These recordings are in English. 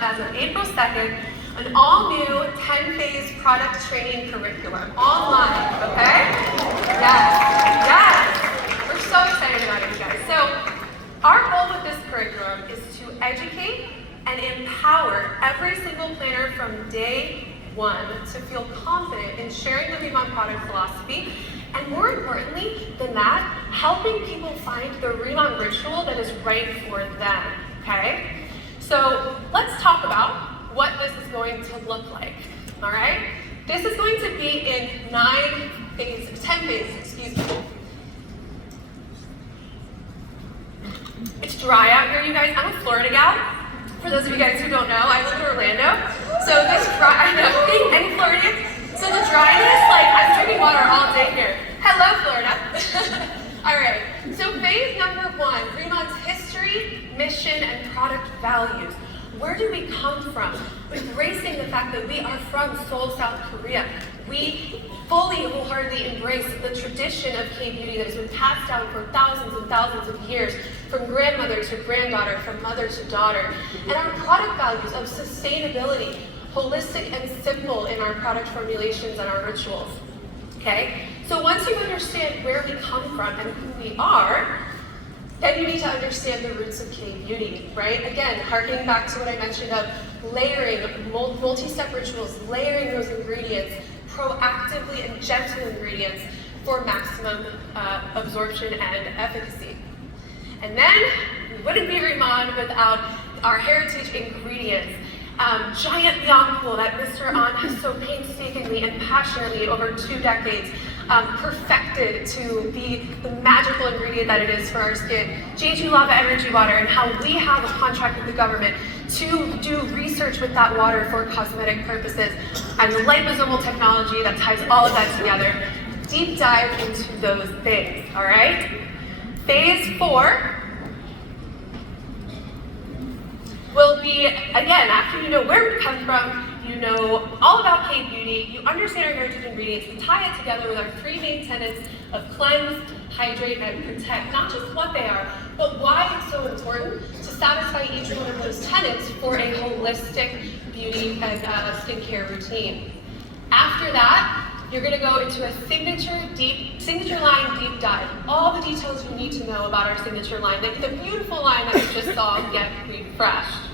as of April 2nd, an all-new 10-phase product training curriculum, online, okay? Yes. We're so excited about it, you guys. So, our goal with this curriculum is to educate and empower every single planner from day one to feel confident in sharing the Remon product philosophy, and more importantly than that, helping people find the Remon ritual that is right for them, okay? So let's talk about what this is going to look like, all right? This is going to be in 10 phases, excuse me. It's dry out here, you guys. I'm a Florida gal. For those of you guys who don't know, I live in Orlando. So this dry, I know, any Floridians? So the dryness, like I'm drinking water all day here. Hello, Florida. All right, so phase number 1, Remon's history, mission, and product values. Where do we come from? Embracing the fact that we are from Seoul, South Korea. We fully, wholeheartedly embrace the tradition of K-beauty that has been passed down for thousands and thousands of years, from grandmother to granddaughter, from mother to daughter. And our product values of sustainability, holistic and simple in our product formulations and our rituals. Okay? So once you understand where we come from and who we are, then you need to understand the roots of K-beauty, right? Again, harkening back to what I mentioned of layering, multi-step rituals, layering those ingredients, proactively and gentle ingredients for maximum absorption and efficacy. And then, we wouldn't be Remon without our heritage ingredients. Giant Bianco that Mr. An has so painstakingly and passionately over 2 decades perfected to be the magical ingredient that it is for our skin. Jeju Lava Energy Water, and how we have a contract with the government to do research with that water for cosmetic purposes, and the liposomal technology that ties all of that together. Deep dive into those things, all right? Phase 4 will be, again, after you know where we come from, you know all about K-beauty, you understand our heritage ingredients, we tie it together with our 3 main tenets of cleanse, hydrate, and protect. Not just what they are, but why it's so important to satisfy each one of those tenets for a holistic beauty and skincare routine. After that, you're going to go into a signature line deep dive. All the details you need to know about our signature line, the beautiful line that we just saw get refreshed.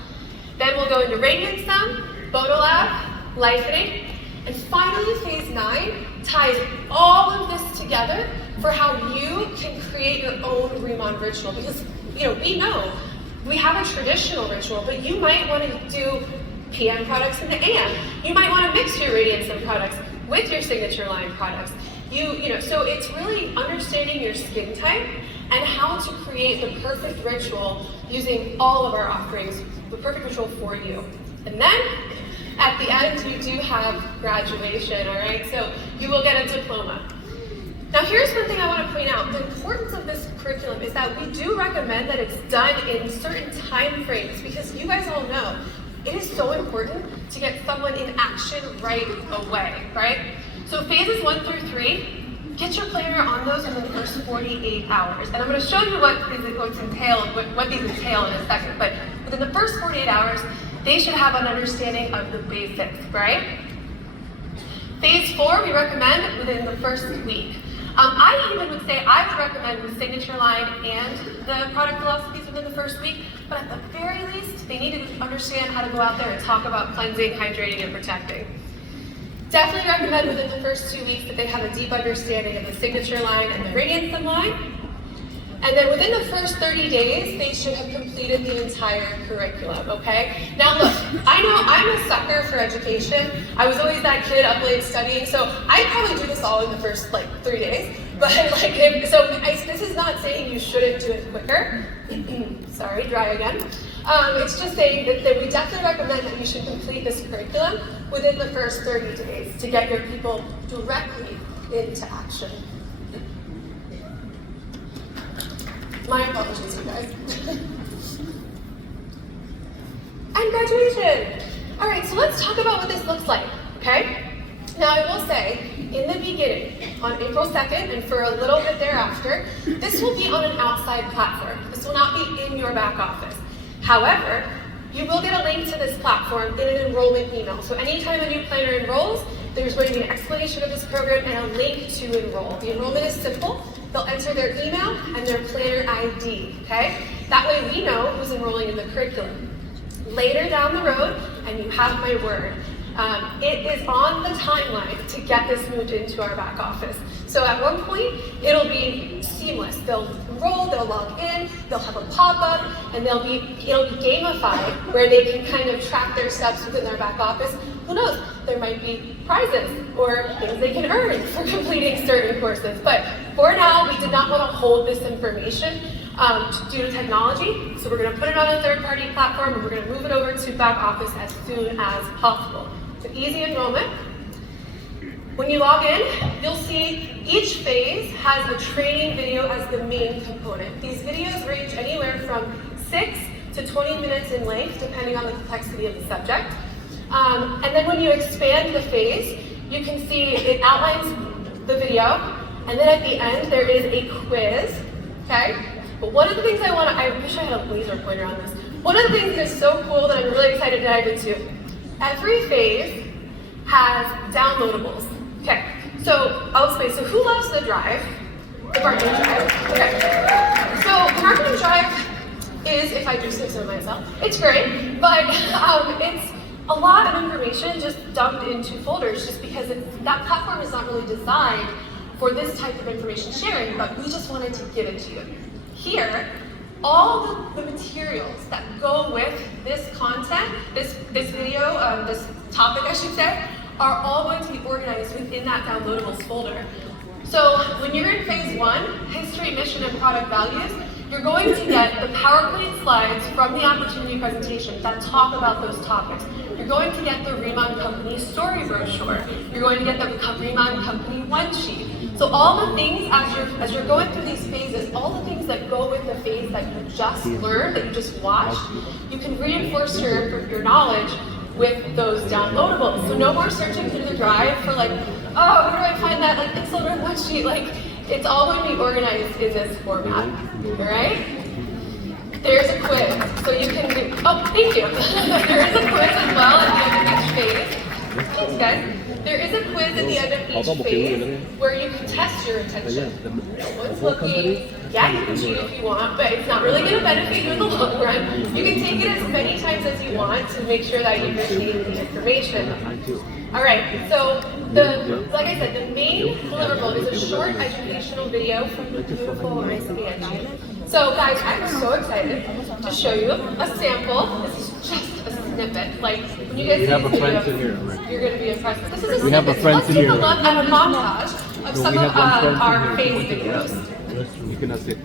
Then we'll go into Radiant Sun, Photolab, Lightening, and finally phase 9 ties all of this together for how you can create your own Remon ritual. Because we know we have a traditional ritual, but you might want to do PM products and AM. You might want to mix your Radiant Sun products with your signature line products. So it's really understanding your skin type and how to create the perfect ritual using all of our offerings, the perfect ritual for you. And then at the end, you do have graduation, all right? So you will get a diploma. Now here's one thing I want to point out. The importance of this curriculum is that we do recommend that it's done in certain time frames, because you guys all know it is so important to get someone in action right away, right? So phases 1 through 3, get your planner on those in the first 48 hours. And I'm going to show you what these entail in a second. But within the first 48 hours, they should have an understanding of the basics, right? Phase 4, we recommend within the first week. I even would say I would recommend the signature line and the product philosophies within the first week, but at the very least, they need to understand how to go out there and talk about cleansing, hydrating, and protecting. Definitely recommend within the first 2 weeks that they have a deep understanding of the signature line and the Radiant Sun line. And then within the first 30 days, they should have completed the entire curriculum, okay? Now look, I know I'm a sucker for education. I was always that kid up late studying, so I'd probably do this all in the first 3 days. But this is not saying you shouldn't do it quicker. Sorry, dry again. It's just saying that we definitely recommend that you should complete this curriculum within the first 30 days to get your people directly into action. My apologies, you guys. And graduation. All right, so let's talk about what this looks like, okay? Now, I will say, in the beginning, on April 2nd, and for a little bit thereafter, this will be on an outside platform. This will not be in your back office. However, you will get a link to this platform in an enrollment email. So anytime a new planner enrolls, there's going to be an explanation of this program and a link to enroll. The enrollment is simple. They'll enter their email and their planner ID, okay? That way we know who's enrolling in the curriculum. Later down the road, and you have my word, it is on the timeline to get this moved into our back office. So at one point, it'll be seamless. They'll enroll, they'll log in, they'll have a pop-up, and it'll be gamified where they can kind of track their steps within their back office. Who knows? There might be prizes or things they can earn for completing certain courses. But for now, we did not want to hold this information due to technology. So we're going to put it on a third-party platform and we're going to move it over to back office as soon as possible. So easy enrollment. When you log in, you'll see each phase has a training video as the main component. These videos range anywhere from 6 to 20 minutes in length, depending on the complexity of the subject. And then when you expand the phase, you can see it outlines the video, and then at the end there is a quiz, okay? But one of the things I wish I had a laser pointer on this. One of the things that is so cool that I'm really excited to dive into, every phase has downloadables. Okay, so I'll explain. So who loves the drive? The marketing drive. Okay. So the marketing drive is, if I do say so myself, it's great, but it's a lot of information just dumped into folders just because that platform is not really designed for this type of information sharing, but we just wanted to give it to you. Here, all the materials that go with this content, this video, this topic I should say, are all going to be organized within that downloadables folder. So when you're in phase 1, history, mission, and product values, you're going to get the PowerPoint slides from the opportunity presentation that talk about those topics. You're going to get the Riemann Company story brochure. You're going to get the Riemann Company one sheet. So all the things as you're going through these phases, all the things that go with the phase that you just learned, that you just watched, you can reinforce your knowledge with those downloadables. So no more searching through the drive for like, oh, where do I find that like Excel one sheet? Like, it's all going to be organized in this format, all right? There's a quiz, so you can do, oh, thank you. There is a quiz as well at the end of each phase. Thanks, guys. There is a quiz at the end of each phase where you can test your attention. No one's looking. Yeah, you can cheat if you want, but it's not really going to benefit you in the long run. You can take it as many times as you want to make sure that you retain the information. All right, so like I said, the main deliverable is a short educational video from the beautiful ICBNG. So guys, I'm so excited to show you a sample. This is just a snippet. Like, when you guys see this video, you're going to be impressed. This is a snippet. Let's take a look at a montage of some of our phase videos. You cannot sit.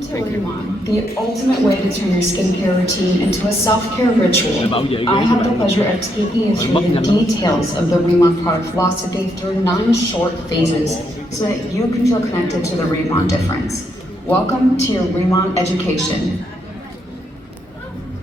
Cirriculum, the ultimate way to turn your skincare routine into a self-care ritual. I have the pleasure of taking you through the details of the Riemann product philosophy through 9 short phases so that you can feel connected to the Riemann difference. Welcome to your Riemann education.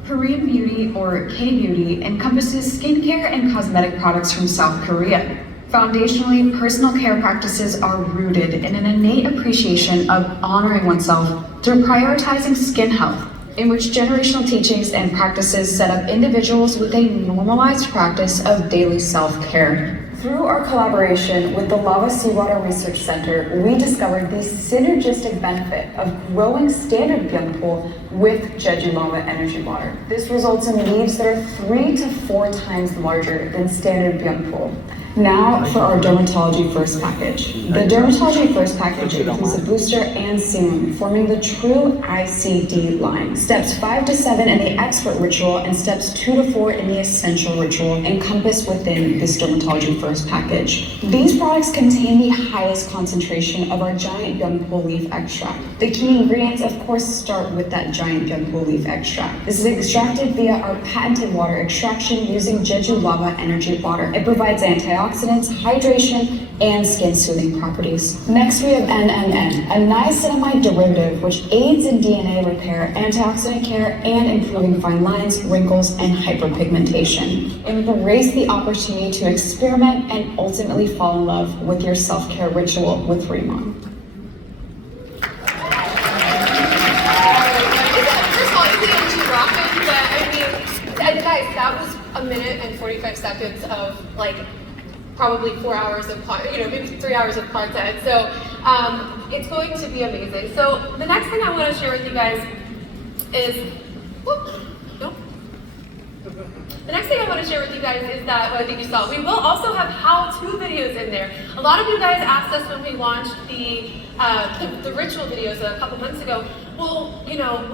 Korean Beauty, or K-Beauty, encompasses skincare and cosmetic products from South Korea. Foundationally, personal care practices are rooted in an innate appreciation of honoring oneself through prioritizing skin health, in which generational teachings and practices set up individuals with a normalized practice of daily self-care. Through our collaboration with the Lava Seawater Research Center, we discovered the synergistic benefit of growing standard Byungpool with Jeju Lava energy water. This results in leaves that are 3 to 4 times larger than standard Byungpool. Now for our Dermatology First package. The Dermatology First package includes a booster and serum, forming the true ICD line. Steps 5 to 7 in the Expert Ritual and steps 2 to 4 in the Essential Ritual encompass within this Dermatology First package. These products contain the highest concentration of our giant Byungpool leaf extract. The key ingredients, of course, start with that giant Byungpool leaf extract. This is extracted via our patented water extraction using Jeju Lava energy water. It provides antioxidants, hydration, and skin-soothing properties. Next, we have NMN, a niacinamide derivative which aids in DNA repair, antioxidant care, and improving fine lines, wrinkles, and hyperpigmentation. Embrace the opportunity to experiment and ultimately fall in love with your self-care ritual with Riemann. minute and 45 seconds of like probably 4 hours of maybe 3 hours of content. So it's going to be amazing. So the next thing I want to share with you guys is, the next thing I want to share with you guys is that, what I think you saw, we will also have how-to videos in there. A lot of you guys asked us when we launched the ritual videos a couple months ago, well,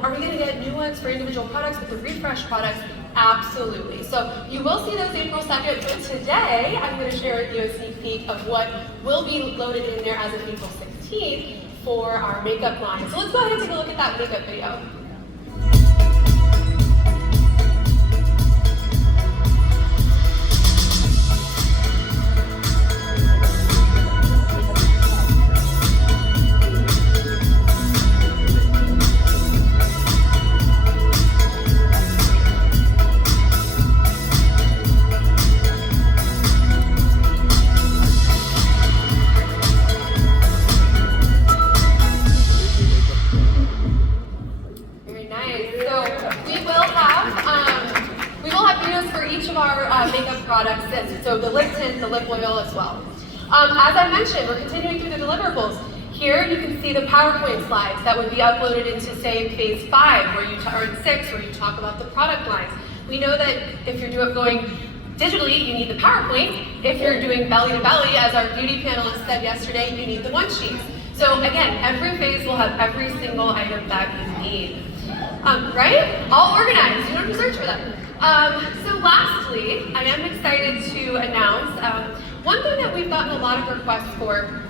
are we going to get new ones for individual products with the refresh products? Absolutely. So you will see those April 2nd, but today I'm going to share with you a sneak peek of what will be loaded in there as of April 16th for our makeup line. So let's go ahead and take a look at that makeup video. Makeup products, so the lip tint, the lip oil as well. As I mentioned, we're continuing through the deliverables. Here you can see the PowerPoint slides that would be uploaded into, say, phase 5, or in 6, where you talk about the product lines. We know that if you're going digitally, you need the PowerPoint. If you're doing belly to belly, as our beauty panelist said yesterday, you need the one sheets. So again, every phase will have every single item that you need. Right? All organized, you don't have to search for them. So lastly, I am excited to announce one thing that we've gotten a lot of requests for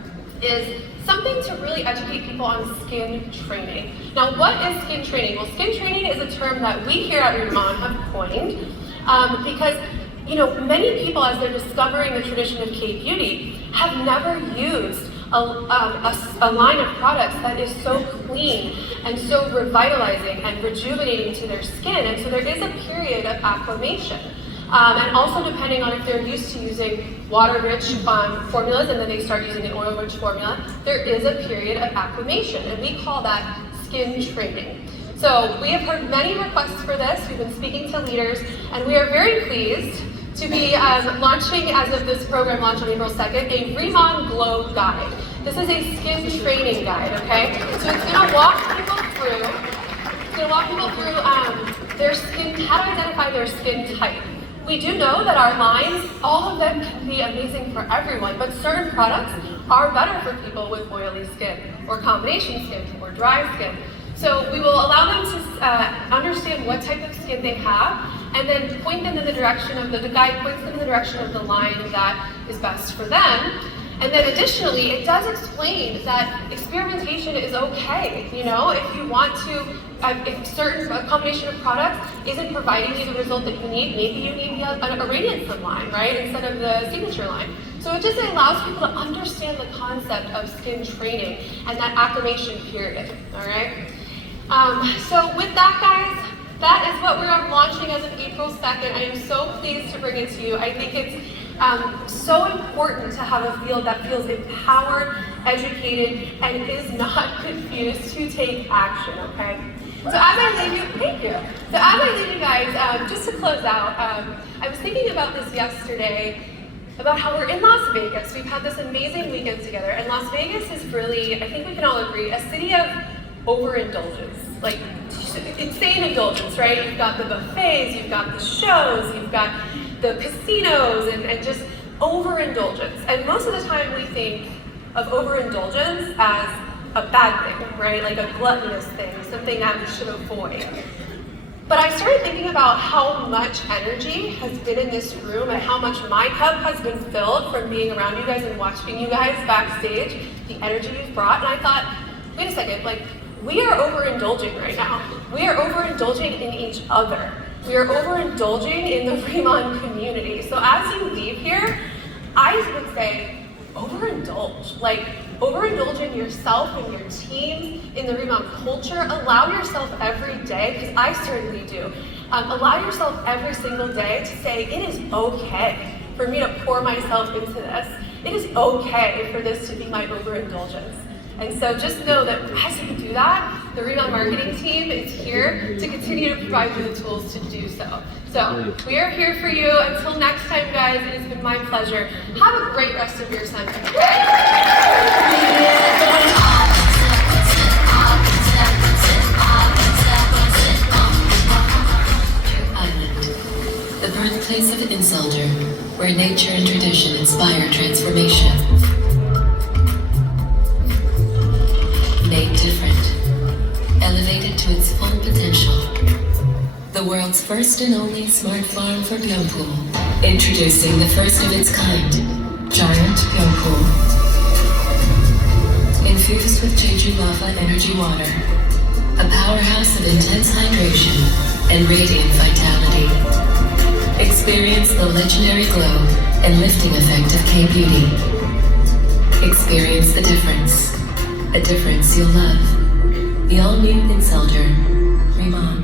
is something to really educate people on skin training. Now, what is skin training? Well, skin training is a term that we here at Rimon have coined because many people, as they're discovering the tradition of K-beauty, have never used a line of products that is so clean and so revitalizing and rejuvenating to their skin. And so there is a period of acclimation. And also depending on if they're used to using water-rich formulas and then they start using an oil-rich formula, there is a period of acclimation, and we call that skin training. So we have heard many requests for this. We've been speaking to leaders, and we are very pleased to be launching, as of this program launch on April 2nd, a Rimon Glow Guide. This is a skin training guide, okay? So it's gonna walk people through, their skin, how to identify their skin type. We do know that our lines, all of them can be amazing for everyone, but certain products are better for people with oily skin, or combination skin, or dry skin. So we will allow them to understand what type of skin they have, and then point them in the direction of the guide points them in the direction of the line that is best for them. And then additionally, it does explain that experimentation is okay. If you want to, if a combination of products isn't providing you the result that you need, maybe you need a Radiance line, right, instead of the Signature line. So it just allows people to understand the concept of skin training and that acclimation period, all right? So with that, guys, that is what we're launching as of April 2nd. I am so pleased to bring it to you. I think it's so important to have a field that feels empowered, educated, and is not confused to take action, okay? So as I leave you, thank you. So as I leave you guys, just to close out, I was thinking about this yesterday, about how we're in Las Vegas. We've had this amazing weekend together, and Las Vegas is really, I think we can all agree, a city of overindulgence. Like, insane indulgence, right? You've got the buffets, you've got the shows, you've got the casinos, and just overindulgence. And most of the time we think of overindulgence as a bad thing, right? Like a gluttonous thing, something that we should avoid. But I started thinking about how much energy has been in this room and how much my cup has been filled from being around you guys and watching you guys backstage, the energy you've brought. And I thought, wait a second, like, we are overindulging right now. We are overindulging in each other. We are overindulging in the Rimon community. So as you leave here, I would say overindulge. Like, overindulge in yourself and your team, in the Rimon culture. Allow yourself every day, because I certainly do, allow yourself every single day to say, it is okay for me to pour myself into this. It is okay for this to be my overindulgence. And so just know that as you do that, the Rebound marketing team is here to continue to provide you the tools to do so. So we are here for you. Until next time, guys, it has been my pleasure. Have a great rest of your Sunday. The birthplace of Inselder, where nature and tradition inspire transformation. Made different, elevated to its full potential. The world's first and only smart farm for Pyeongpool. Introducing the first of its kind, Giant Pyeongpool. Infused with Jeju Lava energy water, a powerhouse of intense hydration and radiant vitality. Experience the legendary glow and lifting effect of K-Beauty. Experience the difference. A difference you'll love. The all-new Inselder. Remand.